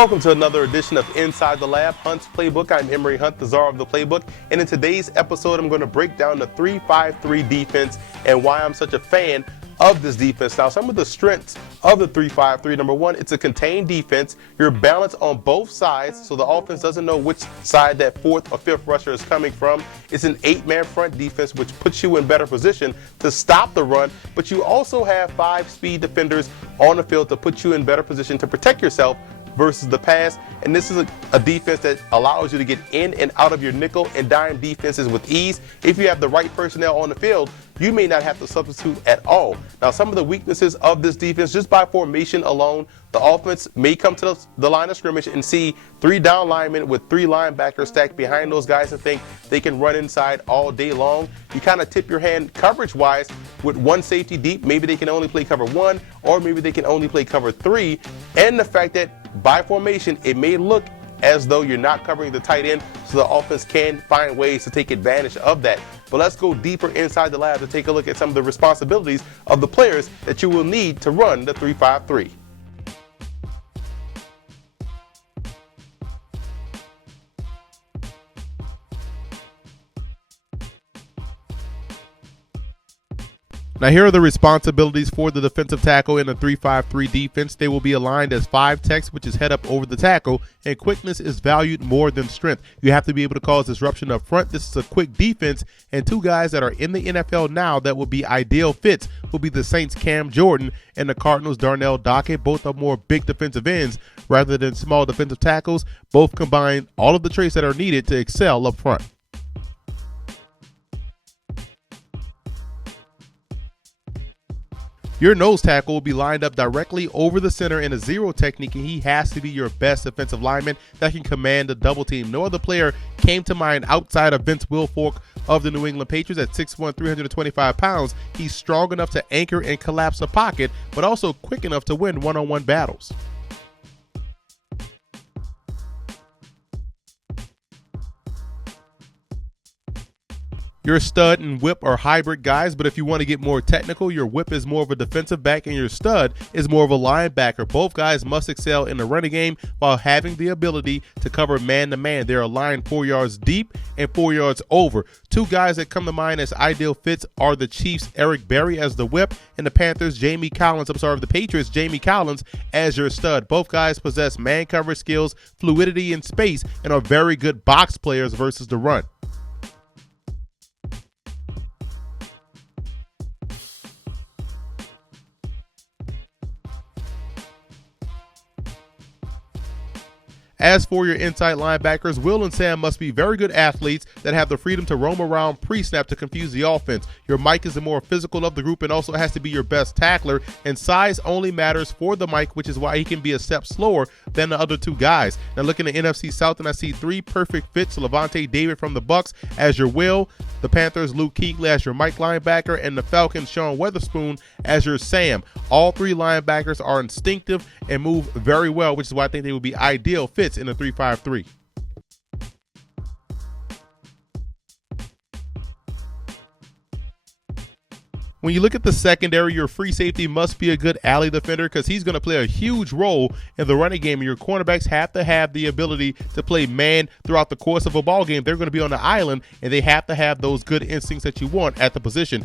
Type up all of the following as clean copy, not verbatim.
Welcome to another edition of Inside the Lab, Hunt's Playbook. I'm Emery Hunt, the czar of the playbook, and in today's episode I'm going to break down the 3-5-3 defense and why I'm such a fan of this defense. Now, some of the strengths of the 3-5-3, number one, it's a contained defense. You're balanced on both sides, so the offense doesn't know which side that fourth or fifth rusher is coming from. It's an 8-man front defense, which puts you in better position to stop the run, but you also have 5 speed defenders on the field to put you in better position to protect yourself versus the pass. And this is a defense that allows you to get in and out of your nickel and dime defenses with ease. If you have the right personnel on the field, you may not have to substitute at all. Now, some of the weaknesses of this defense, just by formation alone, the offense may come to the line of scrimmage and see 3 down linemen with 3 linebackers stacked behind those guys and think they can run inside all day long. You kind of tip your hand coverage-wise with 1 safety deep. Maybe they can only play cover 1, or maybe they can only play cover 3. And the fact that by formation, it may look as though you're not covering the tight end, so the offense can find ways to take advantage of that. But let's go deeper inside the lab to take a look at some of the responsibilities of the players that you will need to run the 3-5-3. Now, here are the responsibilities for the defensive tackle in the 3-5-3 defense. They will be aligned as 5 techs, which is head up over the tackle, and quickness is valued more than strength. You have to be able to cause disruption up front. This is a quick defense, and 2 guys that are in the NFL now that will be ideal fits will be the Saints' Cam Jordan and the Cardinals' Darnell Dockett. Both are more big defensive ends rather than small defensive tackles. Both combine all of the traits that are needed to excel up front. Your nose tackle will be lined up directly over the center in a zero technique, and he has to be your best defensive lineman that can command a double team. No other player came to mind outside of Vince Wilfork of the New England Patriots at 6'1", 325 pounds. He's strong enough to anchor and collapse a pocket, but also quick enough to win one-on-one battles. Your stud and whip are hybrid guys, but if you want to get more technical, your whip is more of a defensive back and your stud is more of a linebacker. Both guys must excel in the running game while having the ability to cover man-to-man. They're aligned 4 yards deep and 4 yards over. 2 guys that come to mind as ideal fits are the Chiefs' Eric Berry as the whip and the Panthers' the Patriots' Jamie Collins as your stud. Both guys possess man coverage skills, fluidity in space, and are very good box players versus the run. As for your inside linebackers, Will and Sam must be very good athletes that have the freedom to roam around pre-snap to confuse the offense. Your Mike is the more physical of the group and also has to be your best tackler, and size only matters for the Mike, which is why he can be a step slower than the other 2 guys. Now, looking at NFC South, and I see 3 perfect fits: Levante David from the Bucks as your Will, the Panthers' Luke Kuechly as your Mike linebacker, and the Falcons' Sean Weatherspoon as your Sam. All 3 linebackers are instinctive and move very well, which is why I think they would be ideal fits in a 3-5-3. When you look at the secondary, your free safety must be a good alley defender because he's going to play a huge role in the running game. And your cornerbacks have to have the ability to play man throughout the course of a ball game. They're going to be on the island, and they have to have those good instincts that you want at the position.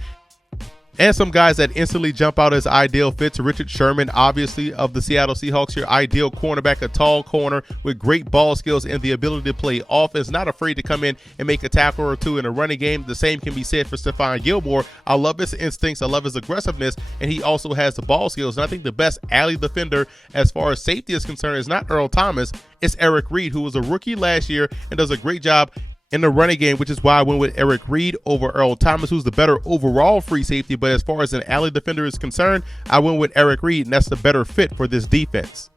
And some guys that instantly jump out as ideal fits: Richard Sherman, obviously, of the Seattle Seahawks, your ideal cornerback, a tall corner with great ball skills and the ability to play offense, not afraid to come in and make a tackle or 2 in a running game. The same can be said for Stephon Gilmore. I love his instincts, I love his aggressiveness, and he also has the ball skills. And I think the best alley defender as far as safety is concerned is not Earl Thomas, it's Eric Reed, who was a rookie last year and does a great job in the running game, which is why I went with Eric Reed over Earl Thomas, who's the better overall free safety. But as far as an alley defender is concerned, I went with Eric Reed, and that's the better fit for this defense.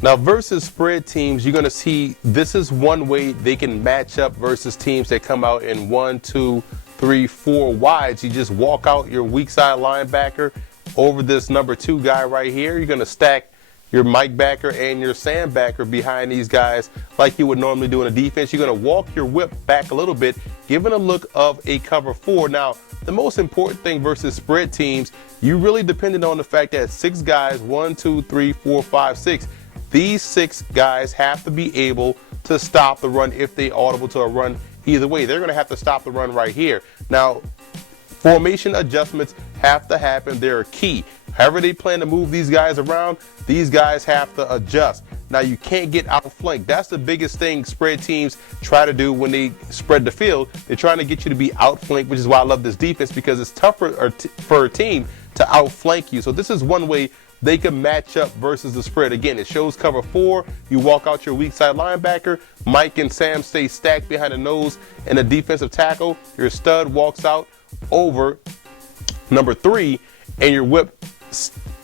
Now, versus spread teams, you're going to see this is one way they can match up versus teams that come out in 1, 2, 3, 4 wides. You just walk out your weak side linebacker over this number 2 guy right here. You're going to stack your Mike backer and your Sam backer behind these guys like you would normally do in a defense. You're going to walk your whip back a little bit, giving a look of a cover 4. Now, the most important thing versus spread teams, you really depended on the fact that 6 guys, 1, 2, 3, 4, 5, 6, these 6 guys have to be able to stop the run if they audible to a run either way. They're going to have to stop the run right here. Now, formation adjustments have to happen. They're key. However they plan to move these guys around, these guys have to adjust. Now, you can't get outflanked. That's the biggest thing spread teams try to do when they spread the field. They're trying to get you to be outflanked, which is why I love this defense, because it's tougher for a team to outflank you. So this is one way they can match up versus the spread. Again, it shows cover 4. You walk out your weak side linebacker. Mike and Sam stay stacked behind the nose and the defensive tackle. Your stud walks out over number 3, and your whip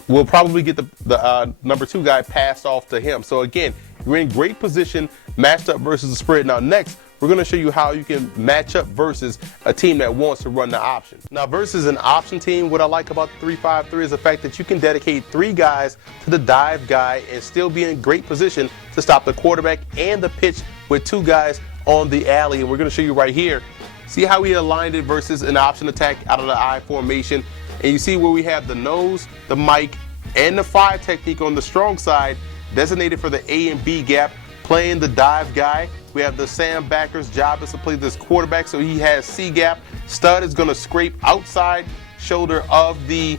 will probably get the number 2 guy passed off to him. So again, you're in great position matched up versus the spread. Now next, we're going to show you how you can match up versus a team that wants to run the option. Now versus an option team, what I like about the 3-5-3 is the fact that you can dedicate 3 guys to the dive guy and still be in great position to stop the quarterback and the pitch with 2 guys on the alley. And we're going to show you right here. See how we aligned it versus an option attack out of the I formation. And you see where we have the nose, the Mike, and the 5 technique on the strong side designated for the A and B gap, playing the dive guy. We have the Sam backer's job is to play this quarterback, so he has C gap. Stud is going to scrape outside shoulder of the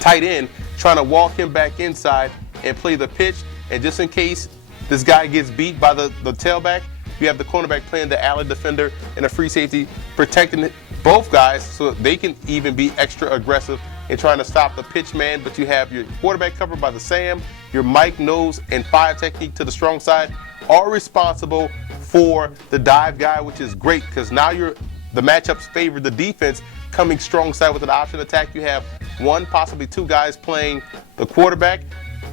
tight end, trying to walk him back inside and play the pitch. And just in case this guy gets beat by the tailback, you have the cornerback playing the alley defender and a free safety protecting both guys so they can even be extra aggressive in trying to stop the pitch man. But you have your quarterback covered by the Sam, your Mike, nose, and 5 technique to the strong side, all responsible for the dive guy, which is great because now the matchups favor the defense coming strong side with an option attack. You have 1, possibly 2 guys playing the quarterback,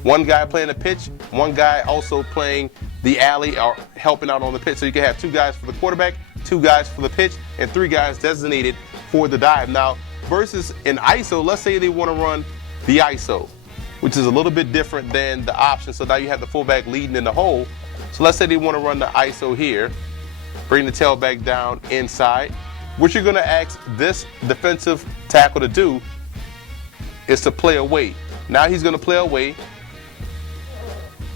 1 guy playing the pitch, 1 guy also playing the alley or helping out on the pitch. So you can have 2 guys for the quarterback, 2 guys for the pitch, and 3 guys designated for the dive. Now, versus an ISO, let's say they want to run the ISO, which is a little bit different than the option. So now you have the fullback leading in the hole. So let's say they want to run the ISO here, bring the tailback down inside. What you're going to ask this defensive tackle to do is to play away. Now he's going to play away.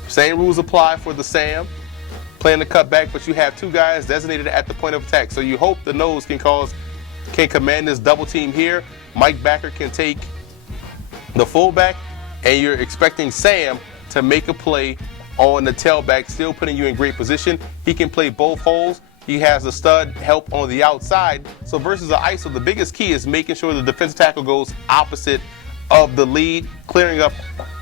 Same rules apply for the Sam, playing the cutback, but you have 2 guys designated at the point of attack. So you hope the nose can command this double team here. Mike backer can take the fullback, and you're expecting Sam to make a play on the tailback, still putting you in great position. He can play both holes. He has the stud help on the outside. So versus the ISO, the biggest key is making sure the defensive tackle goes opposite of the lead, clearing up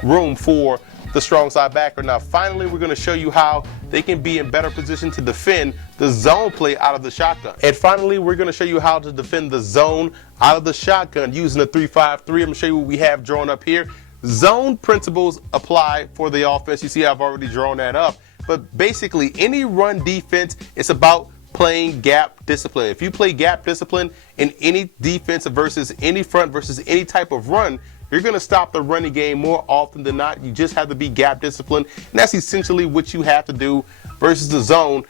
room for the strong side backer. Now finally, we're going to show you how they can be in better position to defend the zone play out of the shotgun. And finally, we're going to show you how to defend the zone out of the shotgun using the 3-5-3. I'm going to show you what we have drawn up here. Zone principles apply for the offense. You see I've already drawn that up. But basically, any run defense, it's about playing gap discipline. If you play gap discipline in any defense versus any front versus any type of run, you're going to stop the running game more often than not. You just have to be gap disciplined. And that's essentially what you have to do versus the zone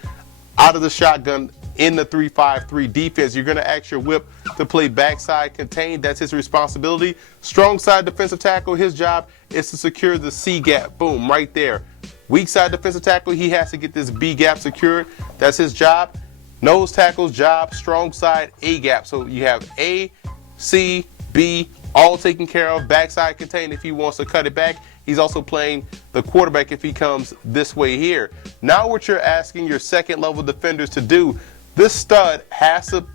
out of the shotgun in the 3-5-3 defense. You're going to ask your whip to play backside contained. That's his responsibility. Strong side defensive tackle, his job is to secure the C gap. Boom, right there. Weak side defensive tackle, he has to get this B gap secured. That's his job. Nose tackle's job, strong side, A gap. So you have A, C, B, all taken care of. Backside contained if he wants to cut it back. He's also playing the quarterback if he comes this way here. Now what you're asking your second level defenders to do, this stud has to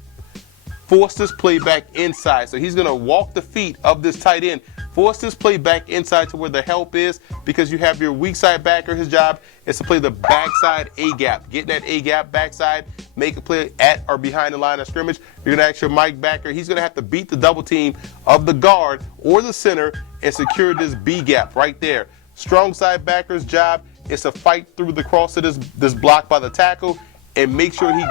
force this play back inside. So he's going to walk the feet of this tight end, force this play back inside to where the help is, because you have your weak side backer. His job is to play the backside A gap. Get that A gap backside, make a play at or behind the line of scrimmage. You're going to ask your Mike backer. He's going to have to beat the double team of the guard or the center and secure this B gap right there. Strong side backer's job is to fight through the cross of this block by the tackle and make sure he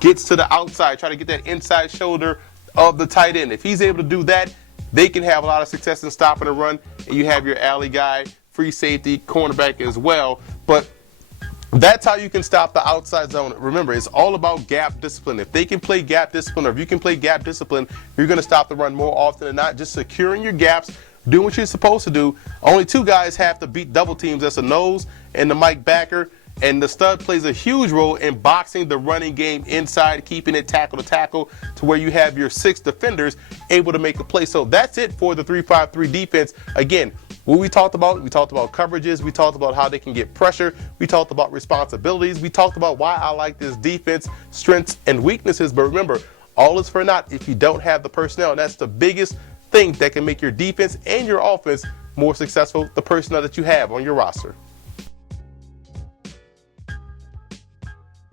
gets to the outside, try to get that inside shoulder of the tight end. If he's able to do that, they can have a lot of success in stopping the run. And you have your alley guy free safety, cornerback as well. But that's how you can stop the outside zone. Remember, it's all about gap discipline. If they can play gap discipline, or if you can play gap discipline, you're going to stop the run more often than not. Just securing your gaps, doing what you're supposed to do. Only two guys have to beat double teams. That's the nose and the Mike backer. And the stud plays a huge role in boxing the running game inside, keeping it tackle to tackle to where you have your 6 defenders able to make a play. So that's it for the 3-5-3 defense. Again, what we talked about coverages, we talked about how they can get pressure, we talked about responsibilities, we talked about why I like this defense, strengths and weaknesses. But remember, all is for naught if you don't have the personnel. And that's the biggest thing that can make your defense and your offense more successful, the personnel that you have on your roster.